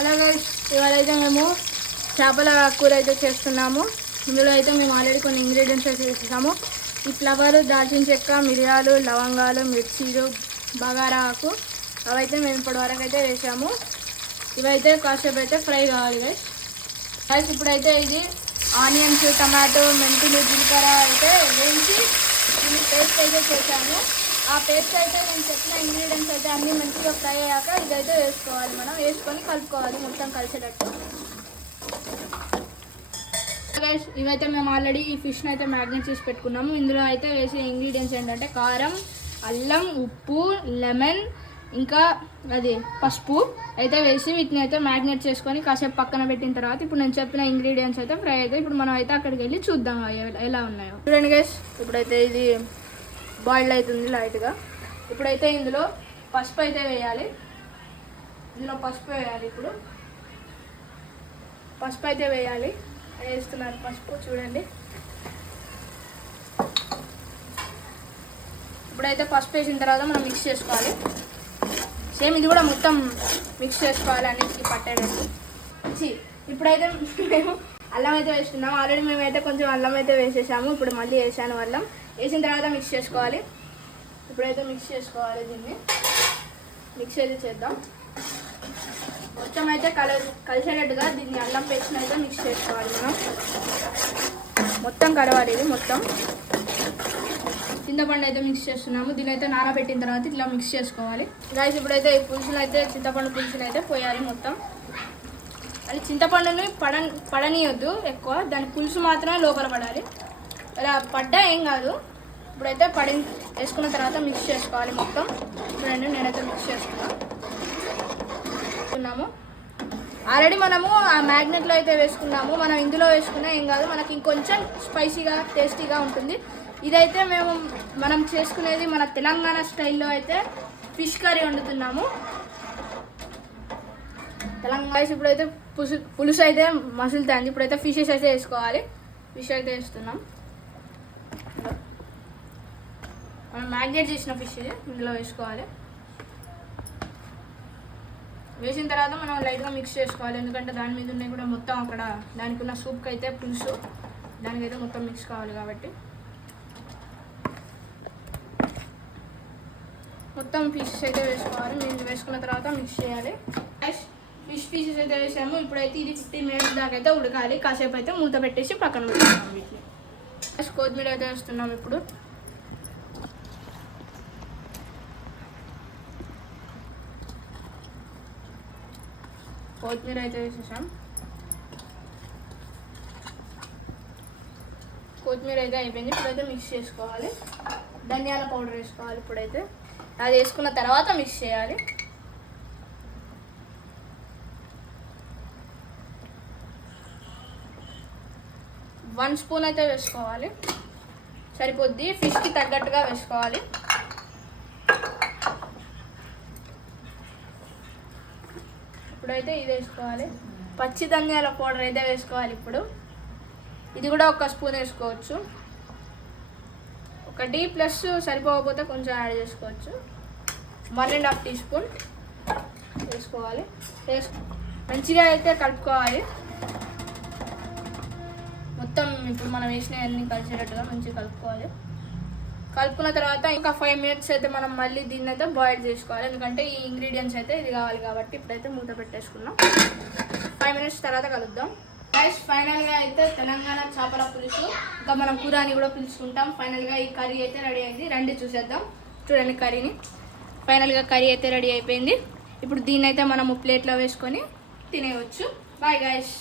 అలాగే ఇవాళ అయితే మేము చేపల కూర అయితే చేస్తున్నాము. ఇందులో అయితే మేము ఆల్రెడీ కొన్ని ఇంగ్రీడియంట్స్ అయితే వేసేసాము. ఈ ఫ్లవర్, దాల్చిన చెక్క, మిరియాలు, లవంగాలు, మిర్చీలు, బగారా ఆకు అవైతే మేము ఇప్పటి వరకు అయితే వేసాము. ఇవైతే కాసేపు అయితే ఫ్రై కావాలి గైస్. ఇప్పుడైతే ఇది ఆనియన్స్, టమాటో, మెంతులు, జీలకర్ర అయితే వేయించి దీన్ని పేస్ట్ అయితే చేసాము. ఆ పేస్ట్ అయితే నేను చెప్పిన ఇంగ్రీడియంట్స్ అయితే అన్నీ మంచిగా ఫ్రై అయ్యాక ఇదైతే వేసుకోవాలి. మనం వేసుకొని కలుపుకోవాలి మొత్తం కలిసేటట్టు. ఇవైతే మేము ఆల్రెడీ ఈ ఫిష్ని అయితే మ్యారినేట్ చేసి పెట్టుకున్నాము. ఇందులో అయితే వేసే ఇంగ్రీడియంట్స్ ఏంటంటే కారం, అల్లం, ఉప్పు, లెమన్, ఇంకా అది పసుపు అయితే వేసి వీటిని అయితే మ్యారినేట్ చేసుకొని కాసేపు పక్కన పెట్టిన తర్వాత ఇప్పుడు నేను చెప్పిన ఇంగ్రీడియంట్స్ అయితే ఫ్రై అయితే ఇప్పుడు మనం అయితే అక్కడికి వెళ్ళి చూద్దాం ఎలా ఉన్నాయో. చూడండి గైస్, ఇప్పుడైతే ఇది బాయిల్డ్ అవుతుంది లైట్గా. ఇప్పుడైతే ఇందులో పసుపు అయితే వేయాలి. ఇందులో పసుపు వేయాలి. ఇప్పుడు పసుపు అయితే వేయాలి. వేస్తున్నారు పసుపు, చూడండి. ఇప్పుడైతే పసుపు వేసిన తర్వాత మనం మిక్స్ చేసుకోవాలి. సేమ్ ఇది కూడా మొత్తం మిక్స్ చేసుకోవాలి అన్నిటికీ పట్టేటట్టు. ఇప్పుడైతే మేము అల్లం అయితే వేసుకున్నాం. ఆల్రెడీ మేమైతే కొంచెం అల్లం అయితే వేసేసాము. ఇప్పుడు మళ్ళీ వేసాను అల్లం. వేసిన తర్వాత మిక్స్ చేసుకోవాలి. ఇప్పుడైతే మిక్స్ చేసుకోవాలి. దీన్ని మిక్స్ అయితే చేద్దాం. మొత్తం అయితే కలిసేటట్టుగా దీన్ని అల్లం పేస్ట్ అయితే మిక్స్ చేసుకోవాలి. మనం మొత్తం కలవాలి. ఇది మొత్తం చింతపండు అయితే మిక్స్ చేస్తున్నాము. దీని అయితే నానబెట్టిన తర్వాత ఇట్లా మిక్స్ చేసుకోవాలి గైస్. ఇప్పుడైతే ఈ పులుసులు అయితే చింతపండు పులుసులు అయితే పోయాలి మొత్తం. అది చింతపండుని పడనీయొద్దు ఎక్కువ, దాని పులుసు మాత్రమే లోపల పడాలి. అలా పడ్డా ఏం కాదు. ఇప్పుడైతే వేసుకున్న తర్వాత మిక్స్ చేసుకోవాలి మొత్తం. చూడండి, నేనైతే మిక్స్ చేసుకున్నాము. ఆల్రెడీ మనము ఆ మ్యాగ్నెట్లో అయితే వేసుకున్నాము. మనం ఇందులో వేసుకున్నా ఏం కాదు, మనకి ఇంకొంచెం స్పైసీగా టేస్టీగా ఉంటుంది. ఇదైతే మనం చేసుకునేది మన తెలంగాణ స్టైల్లో అయితే ఫిష్ కర్రీ వండుతున్నాము. తెలంగాణ ఇప్పుడైతే పులుసు అయితే మసులుతుంది. ఇప్పుడైతే ఫిషెస్ అయితే వేసుకోవాలి. ఫిష్ అయితే వేస్తున్నాం. మనం మ్యాగ్నేట్ చేసిన ఫిష్ ఇందులో వేసుకోవాలి. వేసిన తర్వాత మనం లైట్గా మిక్స్ చేసుకోవాలి. ఎందుకంటే దాని మీద ఉన్నాయి కూడా మొత్తం అక్కడ దానికి ఉన్న సూప్కి అయితే పులుసు దానికైతే మొత్తం మిక్స్ కావాలి కాబట్టి మొత్తం పీసెస్ అయితే వేసుకోవాలి. మేము వేసుకున్న తర్వాత మిక్స్ చేయాలి. ఫిష్ పీసెస్ అయితే వేసాము. ఇప్పుడైతే ఇది 15 minutes దాకా అయితే ఉడకాలి. కాసేపు అయితే మూత పెట్టేసి పక్కన పెట్టుకున్నాం. వీటిని కొత్తిమీర అయితే వేస్తున్నాం. ఇప్పుడు కొత్తిమీర అయితే వేసేసాం. కొత్తిమీర అయితే అయిపోయింది. ఇప్పుడైతే మిక్స్ చేసుకోవాలి. ధనియాల పౌడర్ వేసుకోవాలి. ఇప్పుడైతే అది వేసుకున్న తర్వాత మిక్స్ చేయాలి. వన్ స్పూన్ అయితే వేసుకోవాలి, సరిపోద్ది. ఫిష్కి తగ్గట్టుగా వేసుకోవాలి. ఇప్పుడైతే ఇది వేసుకోవాలి. పచ్చి ధనియాల పౌడర్ అయితే వేసుకోవాలి. ఇప్పుడు ఇది కూడా 1 స్పూన్ వేసుకోవచ్చు. 1 ప్లస్ సరిపోకపోతే కొంచెం యాడ్ చేసుకోవచ్చు. 1.5 టీస్పూన్ వేసుకోవాలి. మంచిగా అయితే కలుపుకోవాలి మొత్తం. ఇప్పుడు మనం వేసినవన్నీ కలిసేటట్టుగా మంచిగా కలుపుకోవాలి. కలుపుకున్న తర్వాత ఇంకా 5 minutes అయితే మనం మళ్ళీ దీన్ని అయితే బాయిల్ చేసుకోవాలి. ఎందుకంటే ఈ ఇంగ్రీడియంట్స్ అయితే ఇది కావాలి కాబట్టి ఇప్పుడైతే మూత పెట్టేసుకున్నాం. 5 minutes తర్వాత కలుద్దాం. గైస్, ఫైనల్గా అయితే తెలంగాణ చేపల పులుసు, ఇంకా మనం కూర అని కూడా పిలుచుకుంటాం. ఫైనల్గా ఈ కర్రీ అయితే రెడీ అయింది. రండి చూసేద్దాం. చూడండి కర్రీని. ఫైనల్గా కర్రీ అయితే రెడీ అయిపోయింది. ఇప్పుడు దీన్ని అయితే మనము ప్లేట్లో వేసుకొని తినేయవచ్చు. Bye guys.